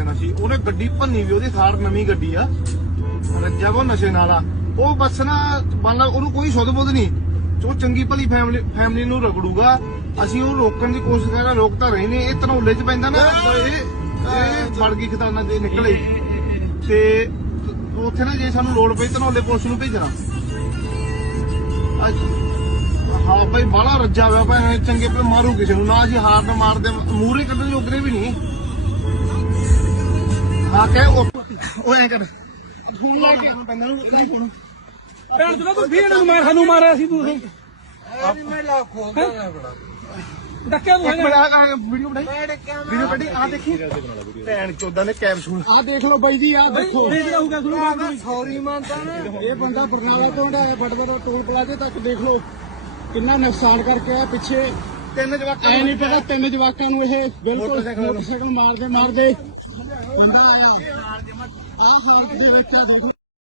ਦੇਣਾ ਸੀ। ਉਹਨੇ ਗੱਡੀ ਭੰਨੀ ਵੀ ਉਹਦੀ ਥਾਰ ਨਵੀਂ ਗੱਡੀ ਆ। ਰੱਜਾ ਉਹ ਨਸ਼ੇ ਨਾਲ ਆ। ਉਹ ਬੱਸ ਨਾ ਲਾ ਉਹਨੂੰ ਕੋਈ ਸੁੱਧ ਬੁੱਧ ਨਹੀਂ। ਉਹ ਚੰਗੀ ਭਲੀ ਫੈਮਿਲੀ ਫੈਮਿਲੀ ਨੂੰ ਰਗੜੂਗਾ। ਅਸੀਂ ਉਹ ਰੋਕਣ ਦੀ ਕੋਸ਼ਿਸ਼ ਕਰ ਰਹੇ ਰੋਕ ਤਾਂ ਰਹੇ ਨੇ। ਇਹ ਧਨੌਲੇ 'ਚ ਪੈਂਦਾ ਨਾ ਇਹ ਫੜ ਗਈ ਖਤਾਨਾ ਦੇ ਨਿਕਲੇ। ਤੇ ਉੱਥੇ ਨਾ ਜੇ ਸਾਨੂੰ ਲੋੜ ਪਈ ਧਨੌਲੇ ਪੁਲਿਸ ਨੂੰ ਭੇਜਣਾ। ਹਾਂ ਭਾਈ ਬਾਹਲਾ ਰੱਜਾ ਹੋਇਆ ਭਾਈ ਚੰਗੇ ਪੇ ਮਾਰੂ ਕਿਸੇ ਨੂੰ। ਨਾ ਜੀ ਹਾਰ ਨਾ ਮਾਰਦੇ ਮੂਰੇ ਕੱਢਣ ਜੋਗਰੇ ਵੀ ਨਹੀਂ। ਹਾਂ ਕਹਿ ਉਹ ਉਹ ਐ ਕਰ। ਫੋਨ ਲੈ ਕੇ ਆਉਣਾ ਪੈਂਦਾ ਨੂੰ ਨਹੀਂ ਫੋਨ। ਭੈਣ ਚੋਦ ਤੂੰ ਵੀਰ ਨੂੰ ਮਾਰ ਸਾਨੂੰ ਮਾਰਿਆ ਸੀ ਤੂੰ। ਡੱਕਿਆ ਤੂੰ ਇੱਕ ਹੈਗਾ। ਮਿੰਟ ਆ ਵੀਡੀਓ ਬਣਾਈ। ਵੀਡੀਓ ਕੱਢੀ। ਆ ਦੇਖੀ। ਭੈਣ ਚੋਦਾਂ ਨੇ ਕੈਪਸੂਲ ਆ ਦੇਖ ਲਓ ਬਾਈ ਜੀ ਆ ਦੇਖੋ। ਇਹ ਜਿਹੜਾ ਹੋਊਗਾ ਤੁਹਾਨੂੰ ਸੌਰੀ ਮੰਨਦਾ ਨਾ। ਇਹ ਬੰਦਾ ਬਰਨਾਲਾ ਤੋਂ ਆਇਆ ਟੋਲ ਪਲਾਜ਼ੇ ਤੱਕ ਦੇਖ ਲਓ। ਕਿੰਨਾ ਨੁਕਸਾਨ ਕਰਕੇ ਆਇਆ ਪਿੱਛੇ। ਤਿੰਨ ਜਵਾਕਾਂ ਐ ਨਹੀਂ ਪਤਾ ਤਿੰਨ ਜਵਾਕਾਂ ਨੂੰ ਇਹ ਬਿਲਕੁਲ ਮੋਟਰਸਾਈਕਲ ਮਾਰਦੇ ਮਾਰਦੇ ਬੰਦਾ ਆਇਆ ਆ ਹਾਲਤ ਦੇ ਵਿੱਚ ਆ।